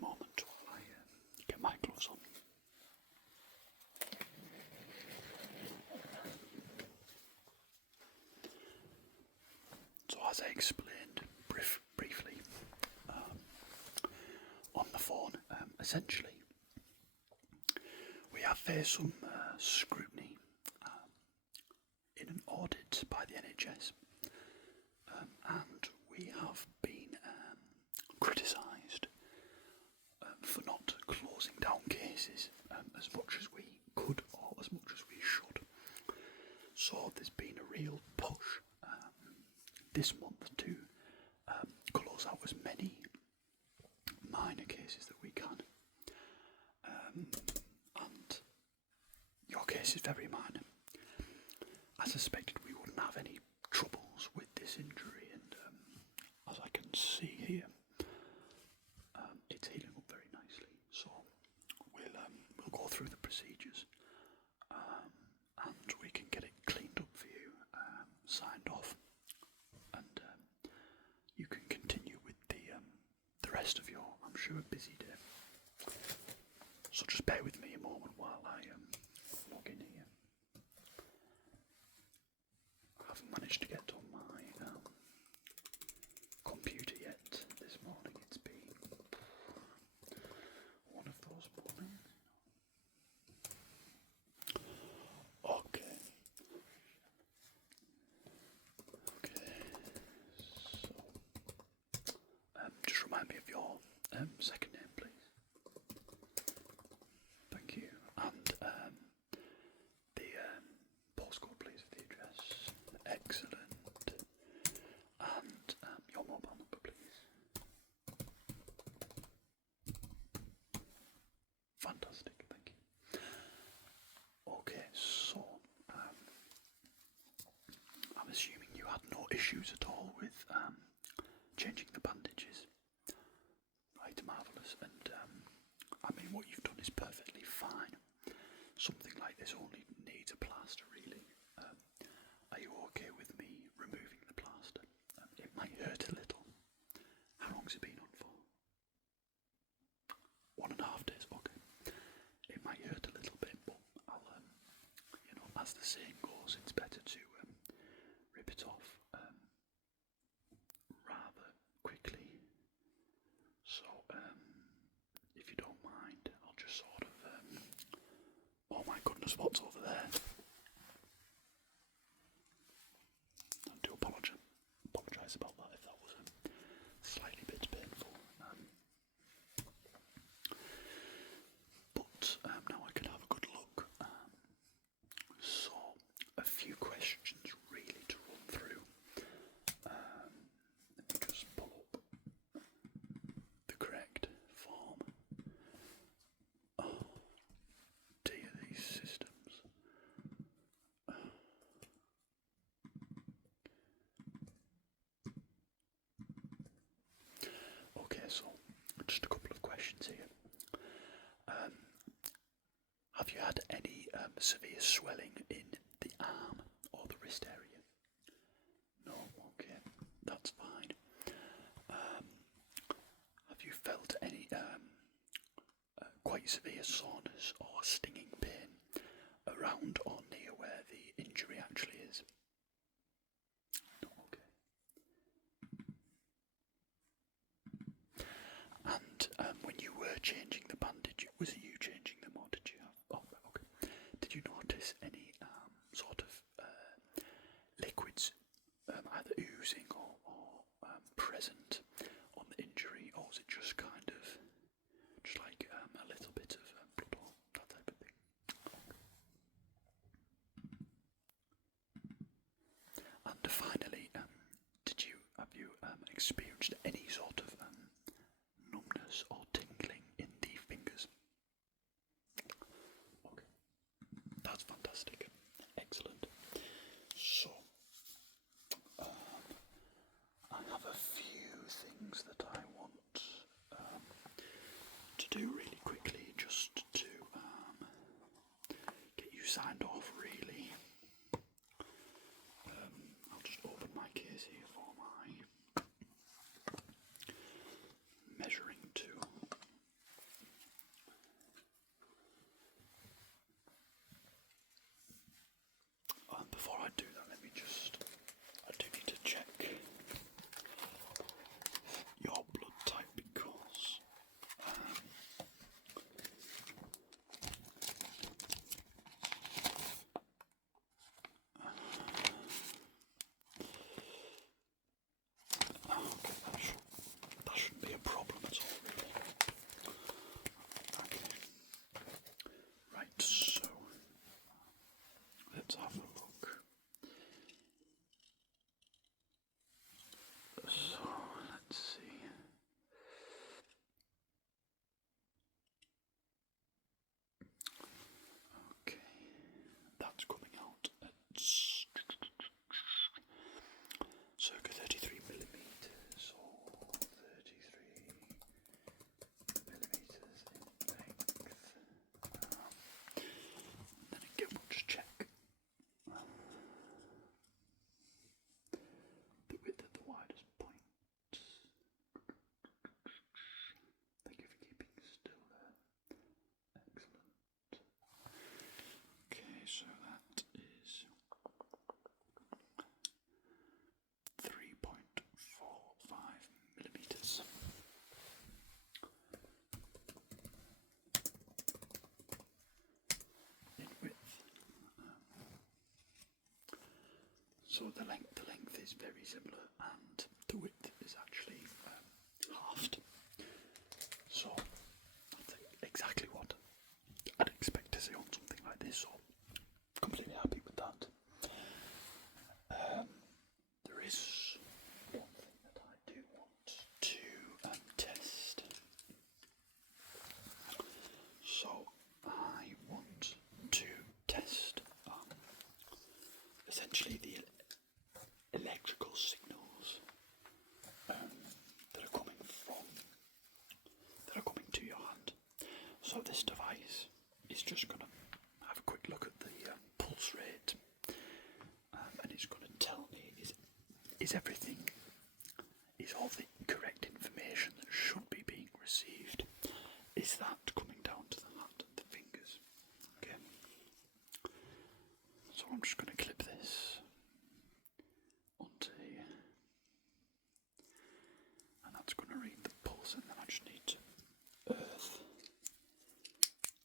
a moment while I get my gloves on. So as I explained briefly on the phone, essentially we have faced some scrutiny in an audit by the NHS, and we have been criticised for not closing down cases as much as we could or as much as we should. So there's been a real push this month to close out as many minor cases that we can, and your case is very minor. I suspected we wouldn't have any troubles with this injury, and as I can see here, it's healing up very nicely. So we'll go through the procedures, and we can get it cleaned up for you, signed off, and you can continue with the rest of your, I'm sure, busy day. So just bear with me a moment while I log in here. I haven't managed to get on my computer yet this morning. It's been one of those mornings. Okay. So just remind me of your second name, please. Thank you. And the postcode, please, for the address. Excellent. And your mobile number, please. Fantastic, thank you. Okay, so I'm assuming you had no issues at all with changing the bandages. Right, marvellous. And I mean, what you've done is perfectly fine. Something like this only needs a plaster, really. Are you okay with me removing the plaster? It might hurt a little. How long's it been on for? 1.5 days, okay. It might hurt a little bit, but I'll, as the saying goes, it's better to rip it off rather quickly. So, if you don't mind, I'll just sort of, oh my goodness, what's over there? I do apologise about that if that was slightly bit painful. But now I can have a good look. So, a few questions really to run through. Let me just pull up the correct form. Oh dear, these systems. Okay, so just a couple of questions here. Have you had any severe swelling in the arm or the wrist area? No, okay, that's fine. Have you felt any quite severe soreness or stinging pain around or near where the injury actually is? No, okay. And when you were changing the bandage, was it you changing them or did you have? Oh, okay. Did you notice any sort of liquids either oozing or present on the injury, or was it just kind of just like a little bit of blood or that type of thing? And finally, have you experienced any sort of numbness or tingling in the fingers? Okay, that's fantastic. Excellent. So, I have a few things that I want to do really quickly, just to get you signed off, really. I'll just open my case here for my measuring tool. before I do that, I do need to check your blood type because okay, that shouldn't be a problem at all, really. Okay. Right, so let's have a look. So let's see. Okay, that's coming out at circa 33 millimeters or 33 millimeters in length. Then again, we'll just check the width at the widest point. Thank you for keeping still there. Excellent. Okay, so that is 3.45 millimeters. In width. So the length is very similar, and the width is actually halved. So that's exactly what I'd expect to see on something like this. So completely happy with that. There is one thing that I do want to test. So I want to test essentially the electrical signals that are coming to your hand. So this device is just going to have a quick look at the pulse rate, and it's going to tell me is all the correct information that should be being received, is that coming down to the hand and the fingers. Okay. So I'm just going to clip this onto here, and that's going to read the pulse, and then I just need to earth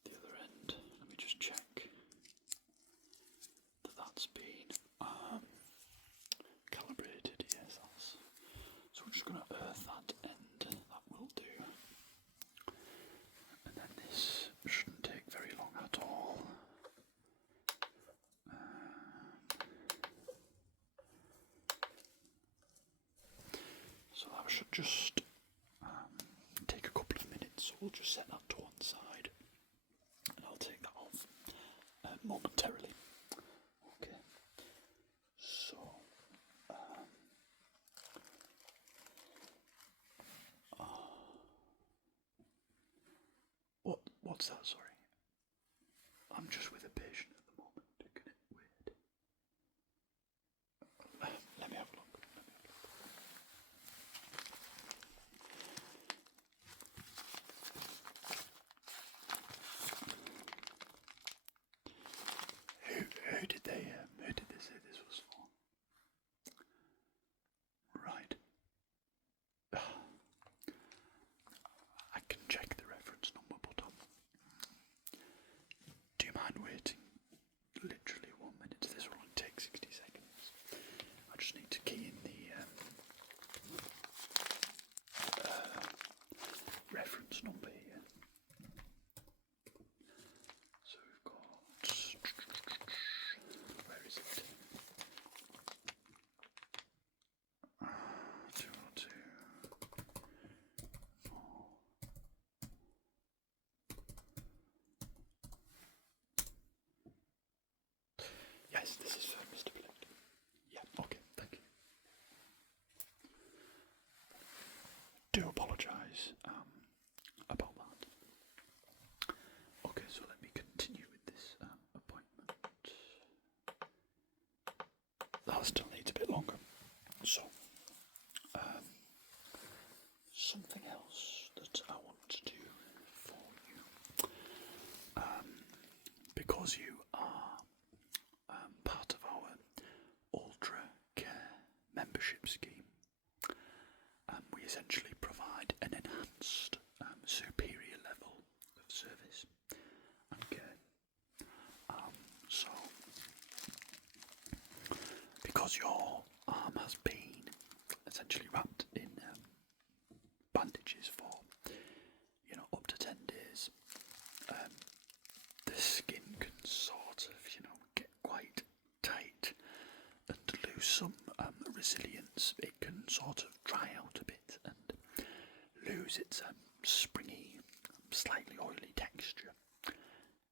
the other end. Let me just check that that's been calibrated. Yes, that's. So we're just going to earth that end. That will do. And then this shouldn't take very long at all. So that should just take a couple of minutes. So we'll just set that to one side, and I'll take that off momentarily. Okay. So what's that? Sorry, I'm just with a patient at the moment. Can it wait? Let me have a look. Who did they say this was for? Right. I can check the reference number, but do you mind waiting literally 1 minute? This will only take 60 seconds. I just need to key in the reference number here. So we've got, where is it? 202. Yes, this is Mr. Blake. Yeah, okay, thank you. Do apologise about that. Okay, so let me continue with this appointment. That still needs a bit longer. So, something else that I want to do for you, because you are part of our membership scheme. We essentially provide an enhanced, superior level of service and care. So, because your arm has been essentially wrapped in bandages for, up to 10 days, the skin can sort of, get quite tight and lose some resilience. It can sort of dry out a bit and lose its springy, slightly oily texture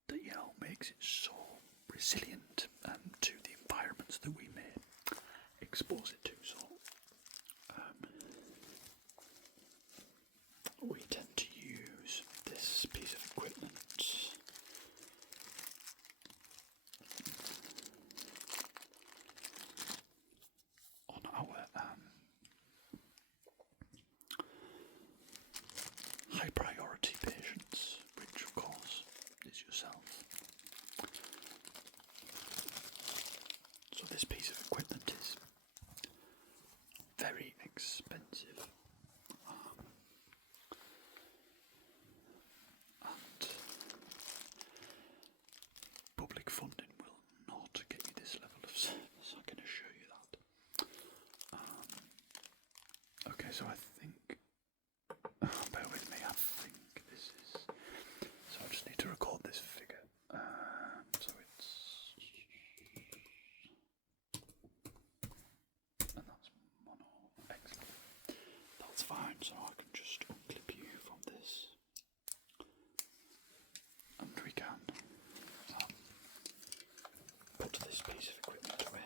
that, makes it so resilient to the environments that we may expose it to. So we tend to use this piece of equipment on our high priority patients, which of course is yourself. So this piece of equipment is very expensive, and public funding will not get you this level of service, I can assure you that. Okay, so I think, bear with me, I think this is, so I just need to record this figure. So it's, and that's mono, excellent. That's fine, so I can just unclip you from this, and we can put this piece of equipment away.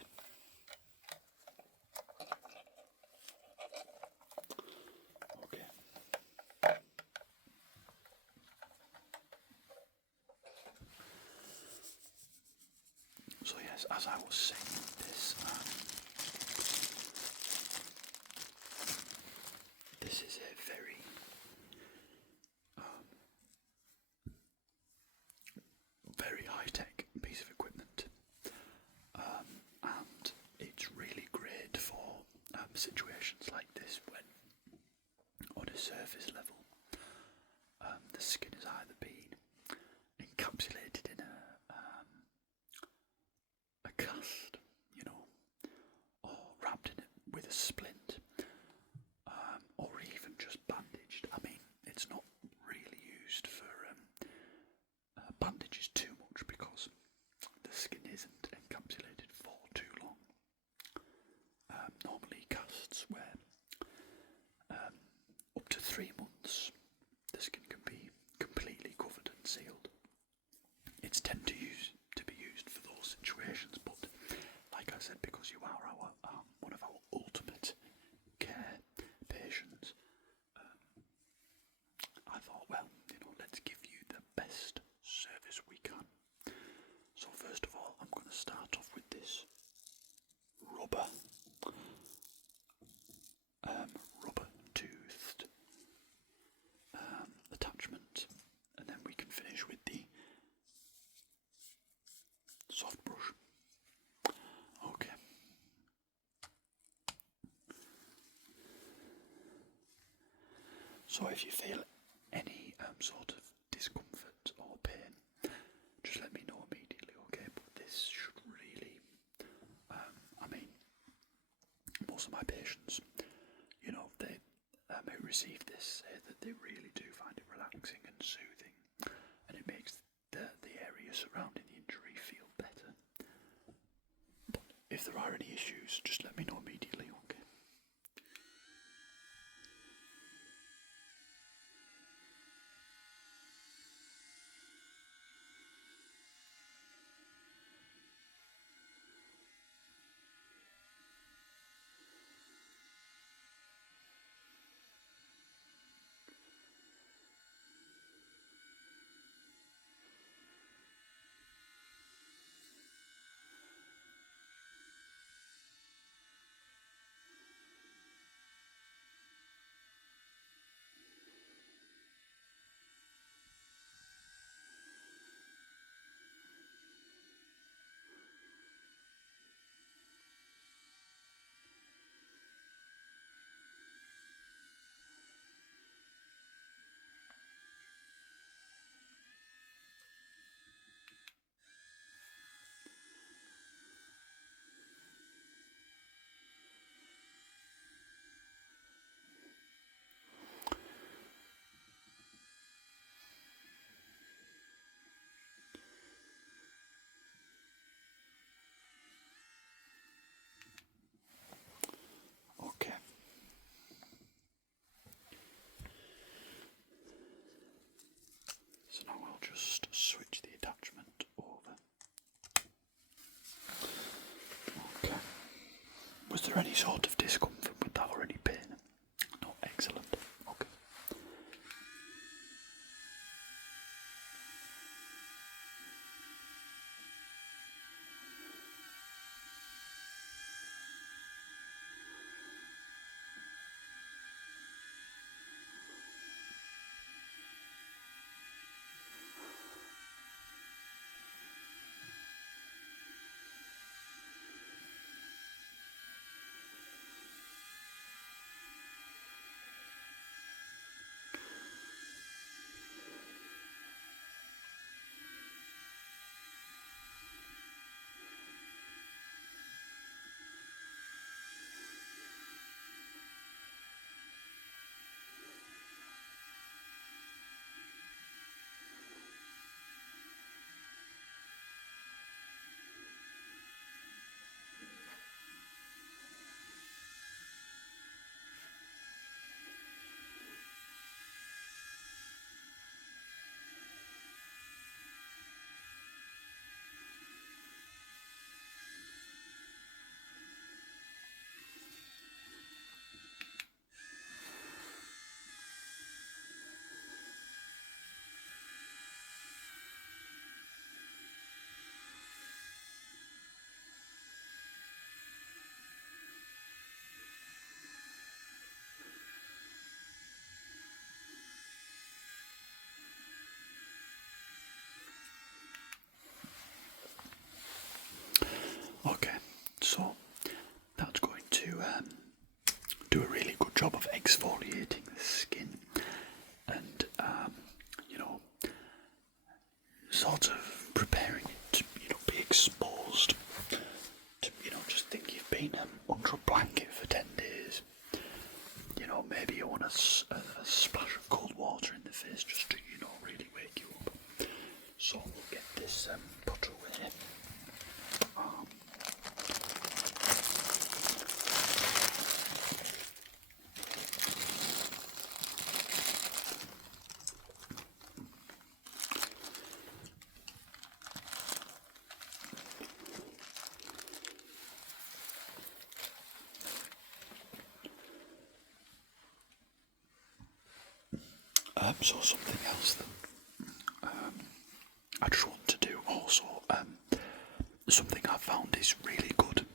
Okay. So yes, as I was saying, this is a very very high-tech piece of equipment, and it's really great for situations like this when, on a surface level, the skin has either been encapsulated in a cast, or wrapped in it with a splint, or even just bandaged. I mean, it's not really used for bandages too much because the skin isn't encapsulated for too long. Normally casts where up to 3 months the skin can be completely covered and sealed. It's tend to be used for those situations, but like I said, because you are one of our ultimate care patients, I thought, well, let's give you the best service we can. So first of all, I'm going to start off with this rubber toothed attachment, and then we can finish with the soft brush. Okay. So if you feel any sort of discomfort or pain, just let me know immediately, okay? But this should really, most of my patients, they who receive this say that they really do find it relaxing and soothing, and it makes the area surrounding the injury feel better. But if there are any issues, just let me know immediately, okay? Was there any sort of discomfort with that or any pain? No, excellent. Okay. Okay, so that's going to do a really good job of exfoliating the skin and, sort of preparing it to, be exposed to, just think you've been under a blanket for 10 days. Maybe you want a splash of cold water in the face just to, really wake you up. So we'll get this put away. So something else that I just want to do also, something I found is really good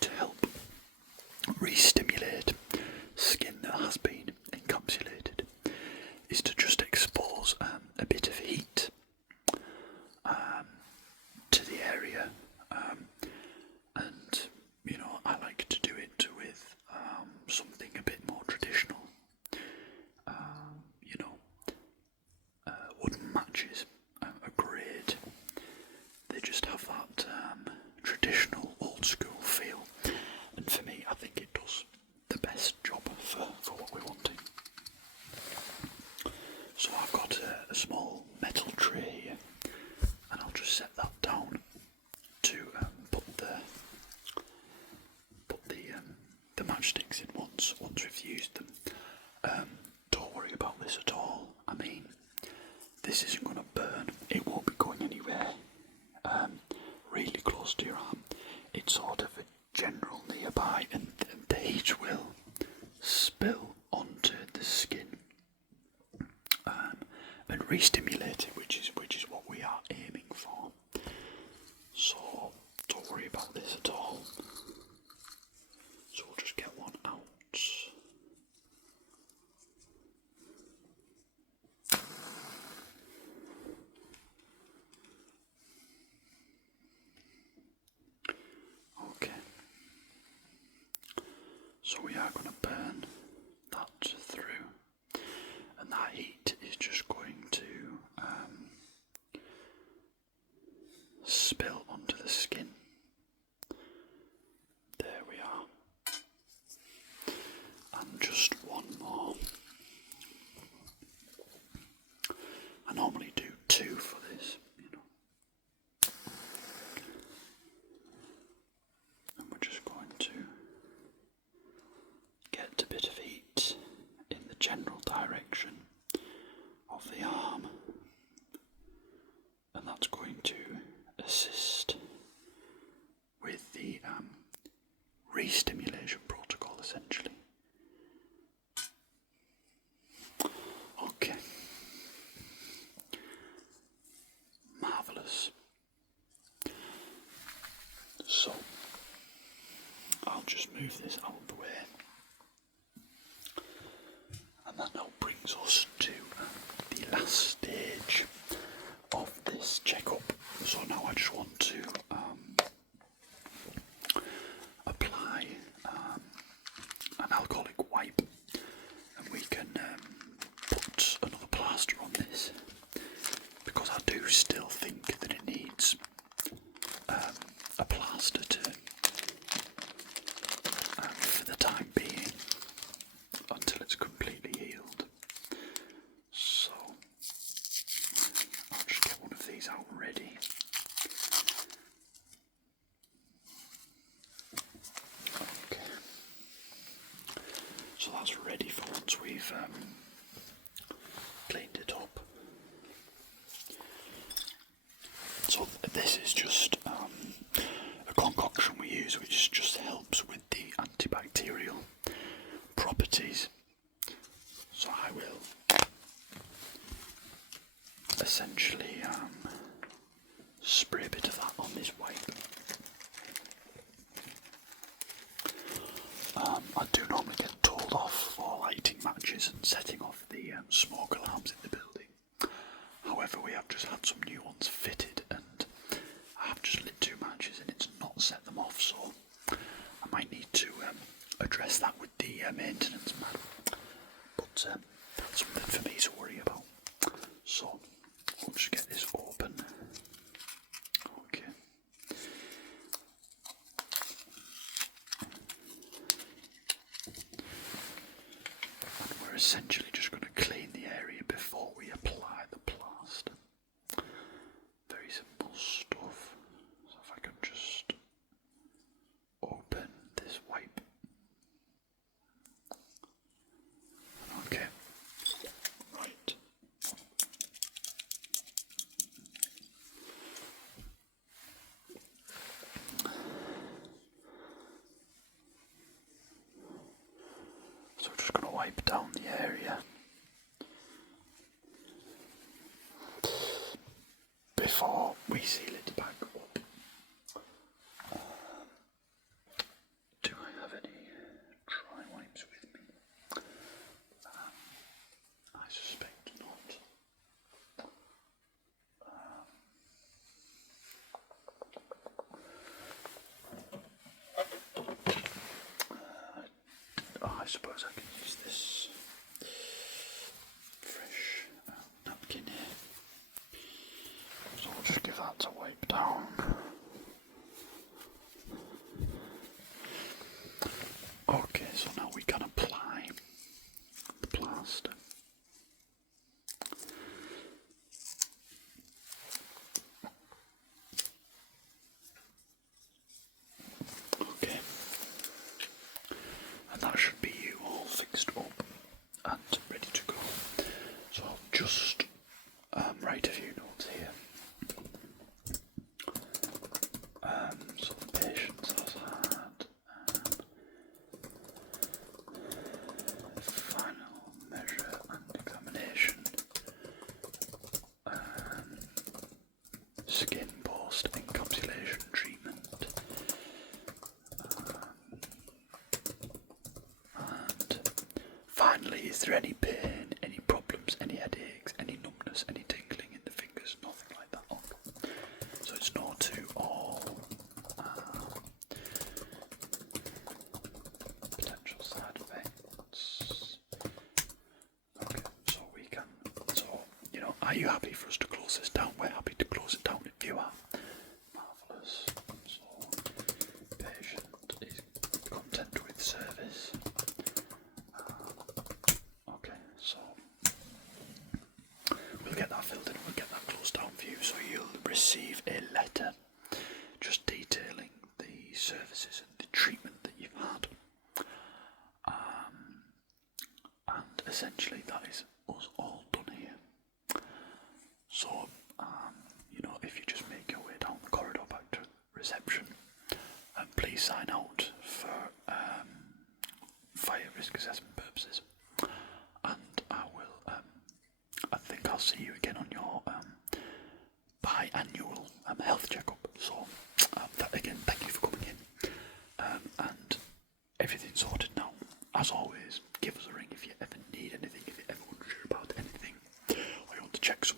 to help re-stimulate skin that has been encapsulated, is to just expose a bit of heat to the area, and I like to do it with something a bit more traditional. Wooden matches are great. They just have that traditional old school feel, and for me I think it does the best job for what we're wanting. So I've got a small metal tray here, and I'll just set that down to put the matchsticks in once we've used them. Don't worry about this at all. I mean, this isn't going to burn. It won't be going anywhere really close to your arm. It's sort of a general nearby, and the heat will spill onto the skin and re-stimulate it, which is what we are aiming for. So don't worry about this at all. So we'll just get one out. Okay. So we are going to burn that through, and that heat is just going to spill onto the skin. There we are. And just one more. I normally do 2 for this, And we're just going to get a bit of heat in the general direction of the arm, and that's going to assist with the re-stimulation So I'll just move this out of the way, and that now brings us to the last stage of this checkup. So now I just want to apply an alcoholic wipe, and we can put another plaster on this, because I do still think that it needs a plaster to, for the time being, until it's completely healed. So I'll just get one of these out ready. Okay, so that's ready for once we've cleaned it up. So this is just a concoction we use, which just helps with the antibacterial properties. So I will essentially spray a bit of that on this wipe. I do normally get told off for lighting matches and setting off the smoke alarms in the building. However, we have just had some new ones fitted, and I have just lit 2 matches and it's not set them off, so I might need to address that with the maintenance man. But that's something for me to worry about. So we'll just get this open. Okay. And we're essentially just going to clean the area before we apply the plaster. Very simple stuff. So if I can just open this wipe. Okay. Right. So we're just going to wipe down the area before we seal it back up. Do I have any dry wipes with me? I suspect not. I suppose I can use this fresh napkin here. So I'll just give that a wipe down. Okay, so now we can apply the plaster. Okay, and that should be you all fixed up and ready to go. So I'll just write a few notes here. So the patient has had final measure and examination, skin post encapsulation treatment, and finally, is there any pain, any problems, any headaches, any numbness, any tingling in the fingers? Nothing like that. Okay. So it's no to all potential side effects. Okay, so we can, are you happy for us to close this down? We're happy to close it down if you are. Marvellous. So, patient is content with service. Okay, so we'll get that filled in, we'll get that closed down for you, so you'll receive a letter just detailing the services and the treatment that you've had. And essentially that is us all done here. So, if you just make your way down the corridor back to reception, please sign out for fire risk assessment purposes, and I think I'll see you again on your biannual health checkup. So Again, thank you for coming in. And everything's sorted now. As always, give us a ring if you ever need anything, if you're ever unsure about anything, or you want to check something